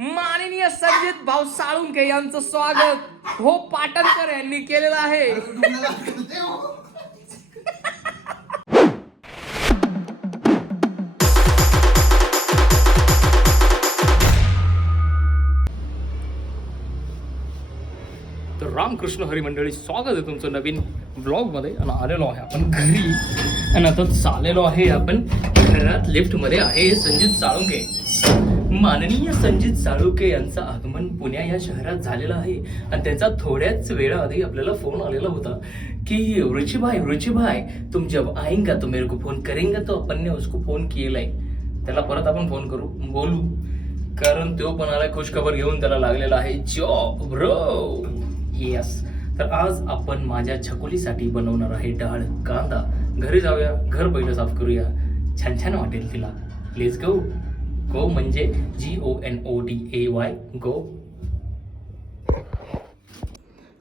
माननीय संजित भाऊ साळुंके यांचं स्वागत. हो पाटणकर यांनी केलेलं आहे. तर रामकृष्ण हरी मंडळी स्वागत आहे तुमचं नवीन ब्लॉगमध्ये आणि आलेलो आहे आपण घरी. आणि आता चाललेलो आहे आपण घरात लिफ्टमध्ये आहे संजित साळुंके माननीय संजित साळुके यांचं आगमन पुण्या या शहरात झालेलं आहे. आणि त्याचा थोड्याच वेळाआधी आपल्याला फोन आलेला होता कि रुचि भाई रुचि भाई तुम जब आएंगा तो मेरे को फोन करेंगे तो अपन ने उसको फोन केलाय त्याला परत आपण फोन करू बोलू. कारण तो पण आलाय खुशखबर घेऊन त्याला लागलेला आहे जॉब ब्रो येस तर आज आपण माझ्या छकुलीसाठी बनवणार आहे डाळ कांदा. घरी जाऊया घर पहिलं साफ करूया. छान छान वाटेल तिला. प्लीज गो गो म्हणजे G O N O D A Y go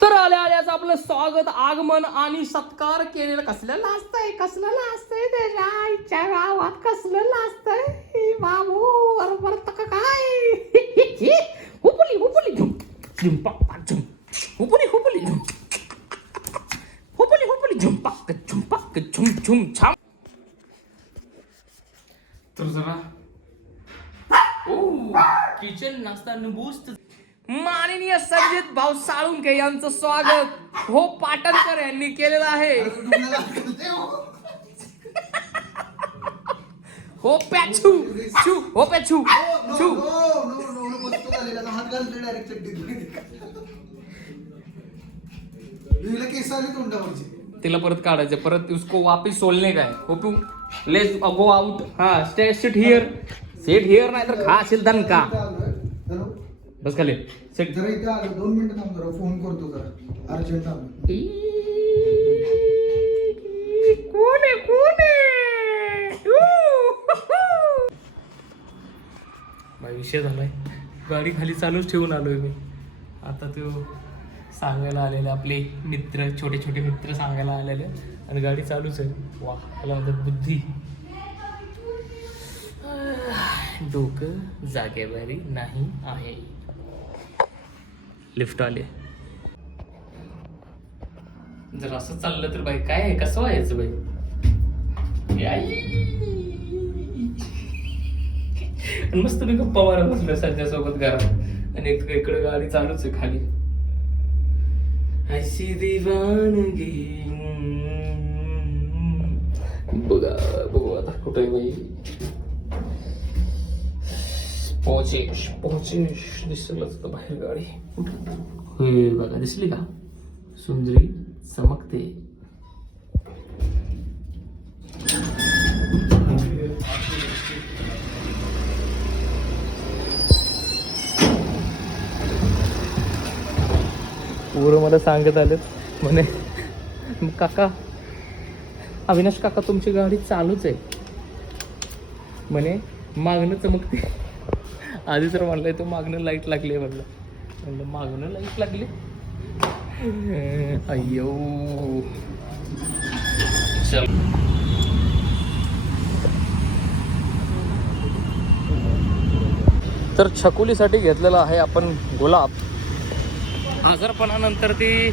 तर आल्या आल्याच आपलं स्वागत आगमन आणि सत्कार केलेलं. कसलं लाजतंय कसलं लाजतंय त्याच्या आईच्या गावात कसलं लाजतंय बाबू बरोबर तक काय? हुपली हुपली झुम झुम पक्का झुम हुपली हुपली झुम हुपली हुपली झुम पक्क झुम पक्क झुम झुम छाम तर जरा ओ किचन नाश्ता नुबूस्त माननीय संजित भाऊ साळुंके यांचं स्वागत. हो पाटणकर यांनी केलेलं आहे. हो पॅचू छू हो पॅचू छू तिला परत काढायचं. परत उसको वापिस सोलने काय? हो तू लेस गो आउट हा stay sit here set here नाही तर खा असेल का बस खाली. सेट जरा इथे आलो दोन मिनिटं थांब जरा फोन करतो जरा. अर्जंट आलो. कोण आहे? कोण आहे? बाई, विषय झालाय. गाडी खाली चालूच ठेवून आलोय मी. आता तो सांगायला आलेले आपले मित्र छोटे छोटे मित्र सांगायला आलेले. आणि गाडी चालूच आहे. वा त्याला म्हणतात बुद्धी. डोकं जागेवारी नाही आहे. लिफ्ट आले जर असं चाललं तर बाई काय आहे? कसं व्हायचं बाई? आई. आणि मस्त मी गप्पा मारत बसलो सध्यासोबत घरात. आणि एक इकडे गाडी चालूच आहे खाली. अशी दिवानगी बघा बघू आता कुठे बाई. पोचेश पोचेश दिसलंच तर बाहेर गाडी हे बघा दिसली का सुंदरी चमकते पोरं मला सांगत आलेत म्हणे "मग काका अविनाश काका तुमची गाडी चालूच आहे म्हणे मागणं चमकते आधी तर म्हणलंय तो मागणं लाइट लागली आहे म्हणलं. म्हणलं मागणं लाइट लागली? अय्यो. चल. तर छकुलीसाठी घेतलेला आहे आपण गुलाब. आजारपणानंतर ती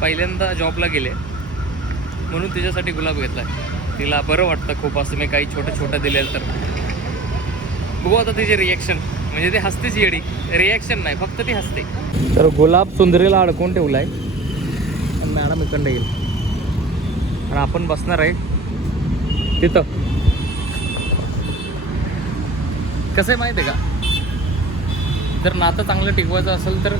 पहिल्यांदा जॉबला गेले. म्हणून तिच्यासाठी गुलाब घेतलाय. तिला बरं वाटतं खूप असं मी काही छोटं छोटं दिलेलं तर. बघू आता तिचे रिॲक्शन म्हणजे ते हसतेच येडी. रिॲक्शन नाही फक्त ती हसते. तर गुलाब सुंदरीला अडकून ठेवलाय. आणि मॅडम इकडं येईल. आणि आपण बसणार आहे तिथं. कसं आहे माहिती आहे का? जर नातं चांगलं टिकवायचं असेल तर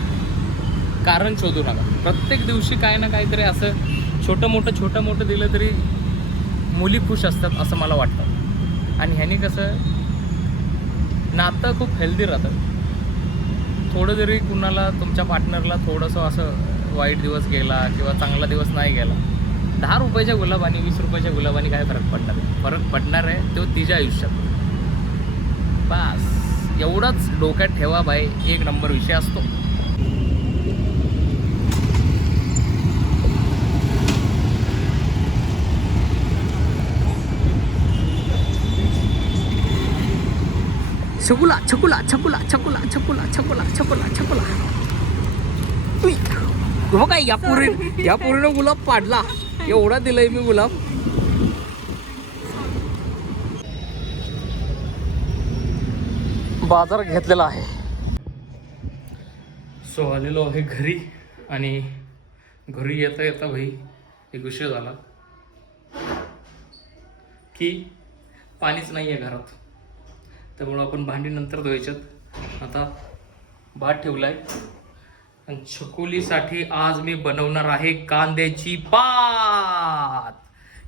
कारण शोधू नका. प्रत्येक दिवशी काय ना काहीतरी असं छोटं मोठं छोटं मोठं दिलं तरी मुली खुश असतात असं मला वाटतं. आणि ह्याने कसं नातं खूप हेल्दी राहतं. थोडं जरी कुणाला तुमच्या पार्टनरला थोडंसं असं वाईट दिवस गेला किंवा चांगला दिवस नाही गेला दहा रुपयाच्या गुलाबानी वीस रुपयाच्या गुलाबाने काय फरक पडणार? आहे फरक पडणार आहे तो तिच्या आयुष्यात. बस. एवढंच डोक्यात ठेवा बाई एक नंबर विषय असतो. छकुला छकुला छकुला छकुला छकुला छकुला छकुला छकुला. हो काय या पोरी या पोरीनं गुलाब पाडला. एवढा दिलाय मी गुलाब. बाजार घेतलेला आहे. सो आलेलो आहे घरी आणि घरी येता येता भाई एक विषय झाला. की पाणीच नाही आहे घरात. त्यामुळं आपण भांडी नंतर धुवायच्यात. आता भात ठेवला आहे आणि छकोलीसाठी आज मी बनवणार आहे कांद्याची पात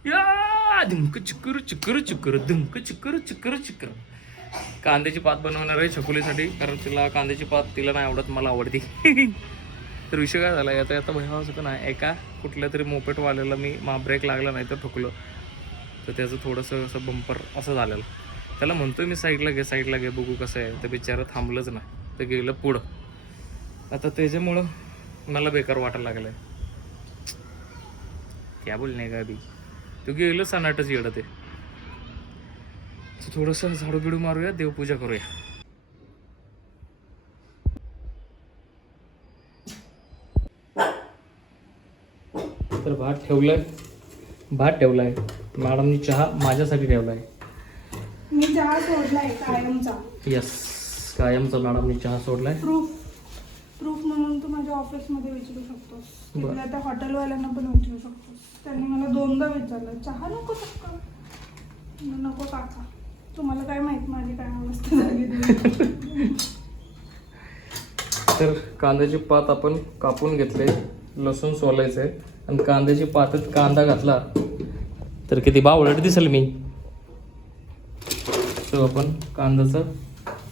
या! धुमक चिकर चिकर चिकर धुमक चिकर चिकर चिकर. कांद्याची पात बनवणार आहे छकोलीसाठी कारण तिला कांद्याची पात तिला नाही आवडत मला आवडते. तर विषय काय झाला आता आता भयावा असं नाही? एका कुठल्या तरी मोपेटवाल्याला मी मा ब्रेक लागला नाही तर ठोकलं. तर त्याचं थोडंसं असं बंपर असं झालेलं. त्याला म्हणतोय मी साईडला घे साईडला घे बघू कसं आहे. तर बिचारं थांबलंच नाही. तर गेलं पुढं. आता त्याच्यामुळं मला बेकार वाटायला लागलं क्या बोलणे का बी तू गेलं सनाटच येडं ते थोडंसं झाडू बिडू मारूया देवपूजा करूया. तर भात ठेवलाय. भात ठेवलाय. मॅडमनी चहा माझ्यासाठी ठेवलाय. चहा सोडलाय कायमचा. यस कायमचा मॅडमनी चहा सोडलाय. प्रूफ प्रूफ म्हणून तू माझ्या ऑफिसमध्ये विचारू शकतोस बरं. तिथल्या त्या हॉटेलवाल्यांना पण विचारू शकतोस त्यांनी मला दोनदा विचारलं चहा नको चक्का नको काका. तुम्हाला काय माहीत माझी काय अवस्था झाली ती. तर कांद्याची पात आपण कापून घेतले लसूण सोलायचं आहे आणि कांद्याची पातच कांदा घातला तर किती बावळट दिसेल मी. तो आपण. कांद्याचं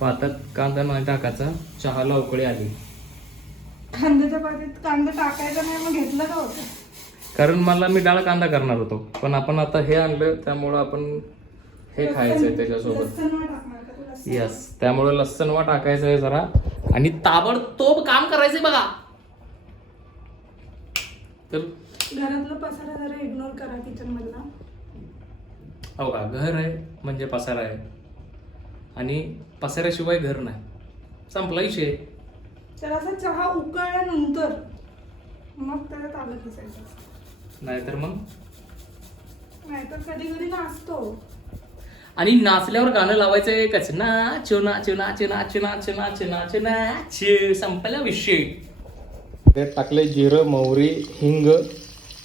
पातात कांदा नाही टाकायचा. चहाला उकळी आली. कांद्याच्या पातीत कांदा टाकायचा नाही मग घेतलं का होतं? कारण मला मी डाळ कांदा करणार होतो. पण आपण आता हे आणलं त्यामुळं आपण हे त्याच्यासोबत. टाकणार का तुला यस त्यामुळं लसण वा टाकायचं आहे जरा. आणि ताबडतोब काम करायचंय बघा. तर घरातलं पसारा जरा इग्नोर करा किचन मधला हो का? घर आहे म्हणजे पसारा आहे. आणि पसाऱ्याशिवाय घर नाही. संपला विषय. तर असा चहा उकळल्यानंतर मग त्याला तांदूळ नाही नाहीतर मग? नाहीतर कधी कधी नाचतो. आणि नाचल्यावर गाणं लावायचं एकच नाचो नाचो नाचो नाचो नाचो नाचो ना चे संपला विषय. त्यात टाकले जिरं मोहरी हिंग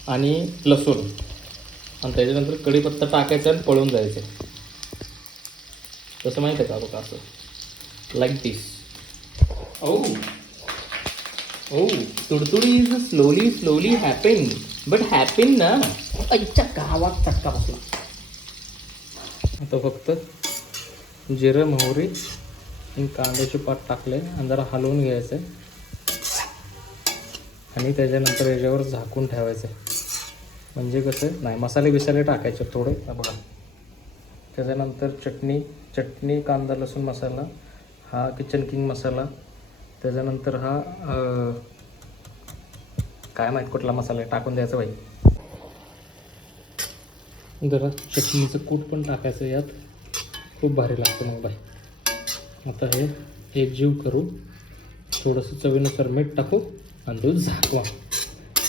आणि लसूण. आणि त्याच्यानंतर कढीपत्ता टाकायचा आणि पळून जायचं. तसं माहिती आहे का बघा असं? लाईक दिस ओ ओ तुडतुडी is slowly slowly happening but happening ना? अच्छा गावात चक्का बसला. आता फक्त जिरं मोहरी आणि कांद्याचे पात टाकले. आणि जरा हलवून घ्यायचं आणि त्याच्यानंतर याच्यावर झाकून ठेवायचं म्हणजे कसं? नाही मसाले बिसाले टाकायचे थोडे. बघा. त्याच्यानंतर चटणी चटणी कांदा लसूण मसाला हा किचन किंग मसाला. त्याच्यानंतर हा काय माहीत कुठला मसाला आहे टाकून द्यायचा बाई. जरा चटणीचं कूट पण टाकायचं यात. खूप भारी लागतं मग बाई. आता हे एक जीव करू. थोडंसं चवीनुसार मीठ टाकू आणि दूध झाकवा.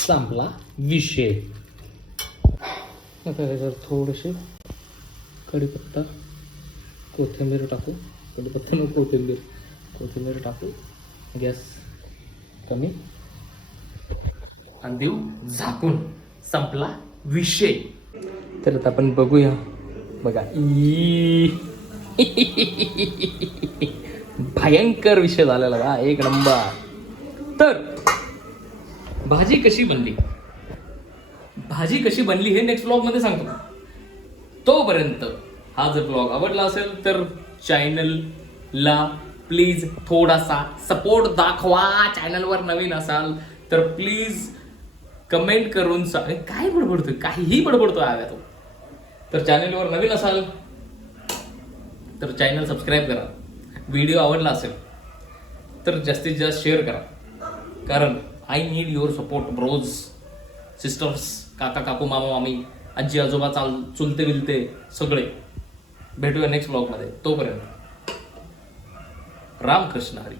संपला विषय. आता ह्याच्यावर थोडेसे कढीपत्ता कोथिंबीर टाकू. कढीपत्ता नको कोथिंबीर. कोथिंबीर टाकू. गॅस कमी. आणि देऊ झाकून. संपला विषय. तर आता आपण बघूया. बघा. ई. भयंकर विषय झालेला का एक नंबर. तर भाजी कशी बनली? भाजी कशी बनली हे नेक्स्ट ब्लॉगमध्ये सांगतो. तोपर्यंत हा जर ब्लॉग आवडला असेल तर चॅनलला प्लीज थोडासा सपोर्ट दाखवा. चॅनलवर नवीन असाल तर प्लीज कमेंट करून सा काय बडबडतोय? काहीही बडबडतोय आव्या तो. तर चॅनलवर नवीन असाल तर चॅनल सबस्क्राईब करा. व्हिडिओ आवडला असेल तर जास्तीत जास्त शेअर करा. कारण I need your support bros sisters काका काकू मामा मामी आजी आजोबा चाल चुलते बिलते सगळे. भेटूया नेक्स्ट ब्लॉगमध्ये तोपर्यंत रामकृष्ण हरी.